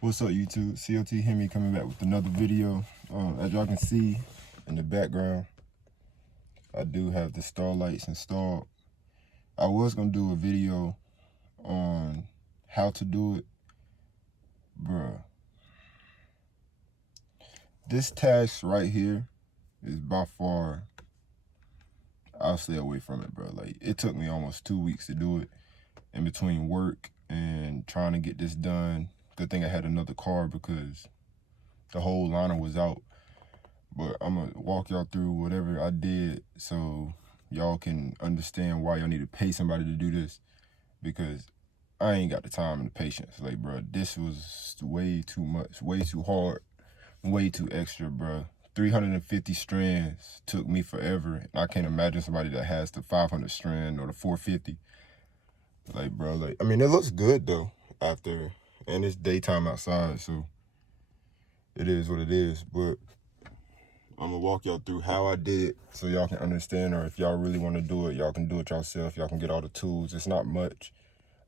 What's up, YouTube? COT Hemi coming back with another video. As y'all can see in the background, I do have the starlights installed. I was gonna do a video on how to do it, bruh. This task right here is by far, I'll stay away from it, bro. Like, it took me almost 2 weeks to do it in between work and trying to get this done. Good thing I had another car because the whole liner was out. But I'm gonna walk y'all through whatever I did so y'all can understand why y'all need to pay somebody to do this, because I ain't got the time and the patience. Like, bro, this was way too much, way too hard, way too extra, bro. 350 strands took me forever. And I can't imagine somebody that has the 500 strand or the 450. Like, bro, like, I mean, it looks good though after, and it's daytime outside, so it is what it is. But I'm gonna walk y'all through how I did it so y'all can understand, or if y'all really want to do it, y'all can do it yourself. Y'all can get all the tools. It's not much.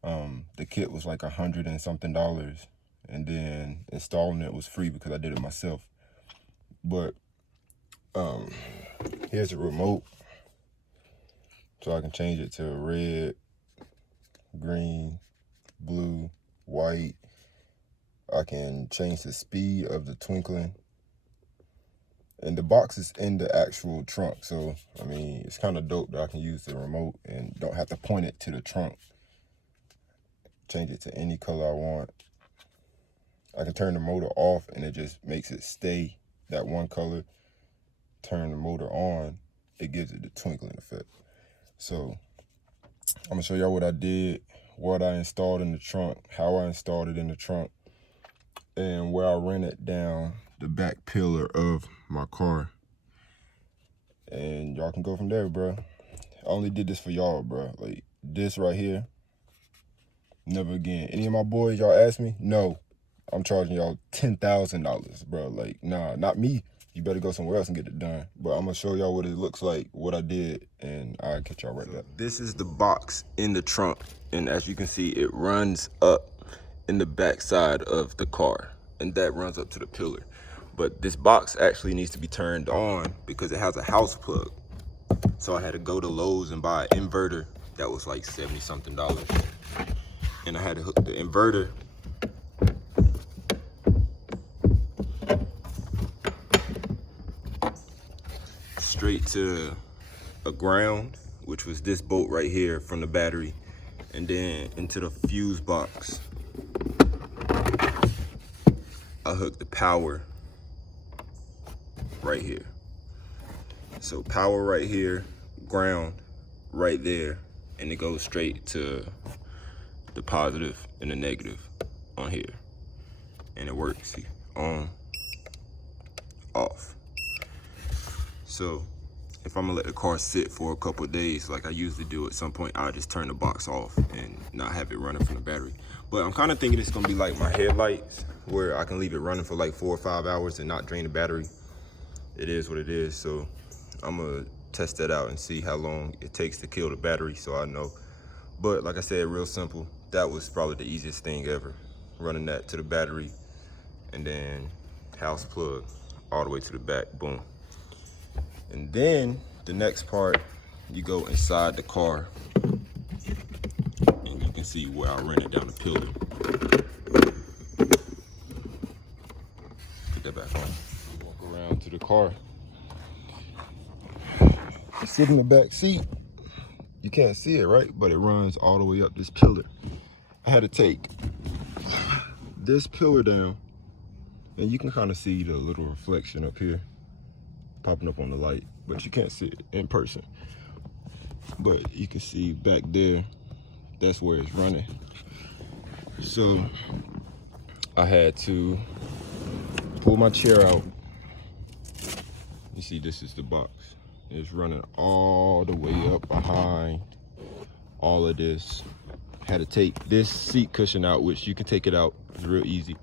The kit was like $100 and something, and then installing it was free because I did it myself. But here's a remote, so I can change it to red, green, blue, white. I can change the speed of the twinkling. And the box is in the actual trunk, so I mean, it's kind of dope that I can use the remote and don't have to point it to the trunk. Change it to any color I want. I can turn the motor off and it just makes it stay that one color. Turn the motor on, it gives it the twinkling effect. So I'm gonna show y'all what I did, what I installed in the trunk, how I installed it in the trunk, and where I ran it down the back pillar of my car. And y'all can go from there, bro. I only did this for y'all, bro. Like, this right here, never again. Any of my boys, y'all ask me? No. I'm charging y'all $10,000, bro. Like, nah, not me. You better go somewhere else and get it done. But I'm gonna show y'all what it looks like, what I did, and I'll catch y'all right back. This is the box in the trunk, and as you can see, it runs up in the back side of the car, and that runs up to the pillar. But this box actually needs to be turned on because it has a house plug. So I had to go to Lowe's and buy an inverter that was like $70 something. And I had to hook the inverter straight to a ground, which was this bolt right here from the battery, and then into the fuse box. I hooked the power right here. So power right here, ground right there, and it goes straight to the positive and the negative on here. And it works, see, on, off. So if I'm gonna let the car sit for a couple of days, like I usually do at some point, I'll just turn the box off and not have it running from the battery. But I'm kind of thinking it's gonna be like my headlights, where I can leave it running for like 4 or 5 hours and not drain the battery. It is what it is. So I'm gonna test that out and see how long it takes to kill the battery, so I know. But like I said, real simple. That was probably the easiest thing ever. Running that to the battery and then house plug all the way to the back, boom. And then the next part, you go inside the car and you can see where I ran it down the pillar. Put that back on. Walk around to the car. Sit in the back seat. You can't see it, right? But it runs all the way up this pillar. I had to take this pillar down, and you can kind of see the little reflection up here popping up on the light, but you can't see it in person. But you can see back there, that's where it's running. So I had to pull my chair out. You see, this is the box. It's running all the way up behind all of this. Had to take this seat cushion out, which you can take it out. It's real easy.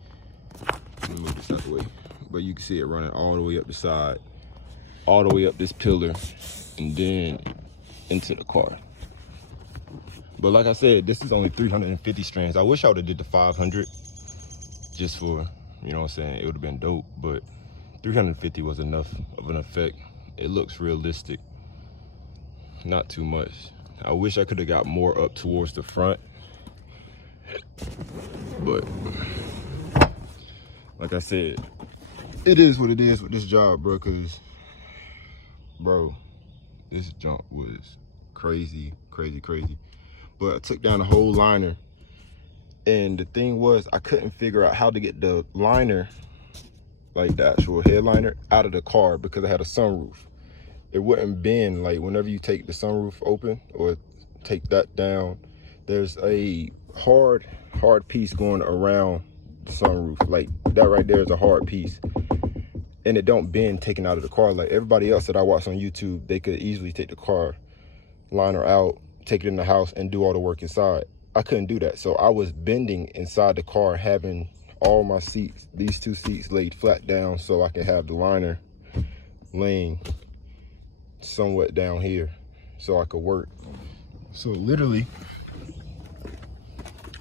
Let me move this out the way. But you can see it running all the way up the side, all the way up this pillar, and then into the car. But like I said, this is only 350 strands. I wish I would have did the 500, just for, you know what I'm saying, it would have been dope, but 350 was enough of an effect. It looks realistic, not too much. I wish I could have got more up towards the front, but like I said, it is what it is with this job, bro, because, bro, this jump was crazy, crazy, crazy. But I took down the whole liner, and the thing was, I couldn't figure out how to get the liner, like the actual headliner, out of the car because I had a sunroof. It wouldn't bend. Like whenever you take the sunroof open or take that down, there's a hard piece going around the sunroof. Like that right there is a hard piece, and it don't bend taken out of the car. Like everybody else that I watch on YouTube, they could easily take the car liner out, take it in the house, and do all the work inside. I couldn't do that, so I was bending inside the car, having all my seats, these two seats, laid flat down so I could have the liner laying somewhat down here so I could work. So literally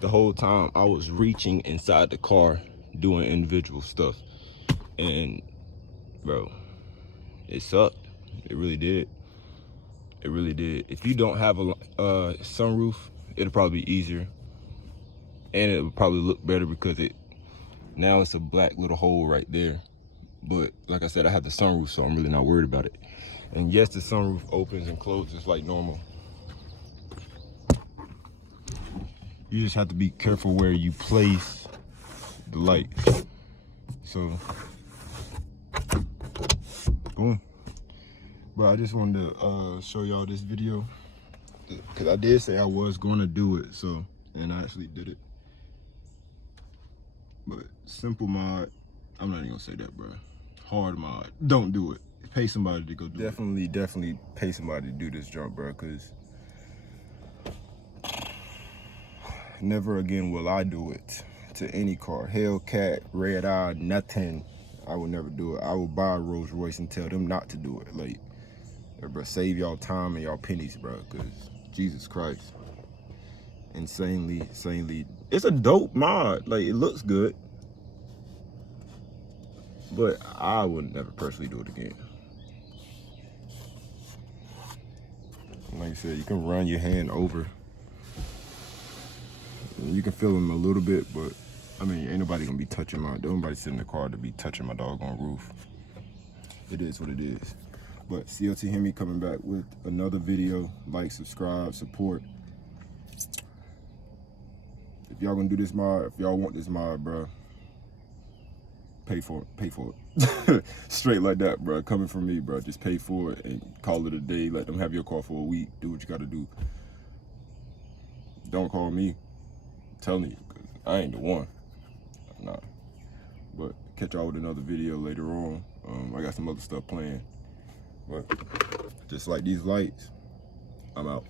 the whole time I was reaching inside the car doing individual stuff, and bro, it sucked. It really did. It really did. If you don't have a sunroof, it'll probably be easier, and it would probably look better because now it's a black little hole right there. But like I said, I have the sunroof, so I'm really not worried about it. And yes, the sunroof opens and closes like normal. You just have to be careful where you place the lights. So, boom. But I just wanted to show y'all this video, because I did say I was going to do it, so, and I actually did it. But simple mod, I'm not even gonna say that, bro. Hard mod, don't do it. Pay somebody to go do it. Definitely pay somebody to do this jump, bro, because never again will I do it to any car. Hellcat, Red Eye, nothing. I would never do it. I will buy a Rolls Royce and tell them not to do it. Like, bro, save y'all time and y'all pennies, bro, because Jesus Christ. Insanely. It's a dope mod. Like, it looks good. But I would never personally do it again. Like I said, you can run your hand over. You can feel them a little bit, but I mean, ain't nobody gonna be touching nobody sitting in the car to be touching my doggone roof. It is what it is. But CLT Hemi coming back with another video. Like, subscribe, support. If y'all gonna do this mod, if y'all want this mod, bro, pay for it. Straight like that, bro. Coming from me, bro. Just pay for it and call it a day. Let them have your car for a week. Do what you gotta do. Don't call me. I'm telling you, cause I ain't the one. Nah. But catch y'all with another video later on. I got some other stuff planned. But just like these lights, I'm out.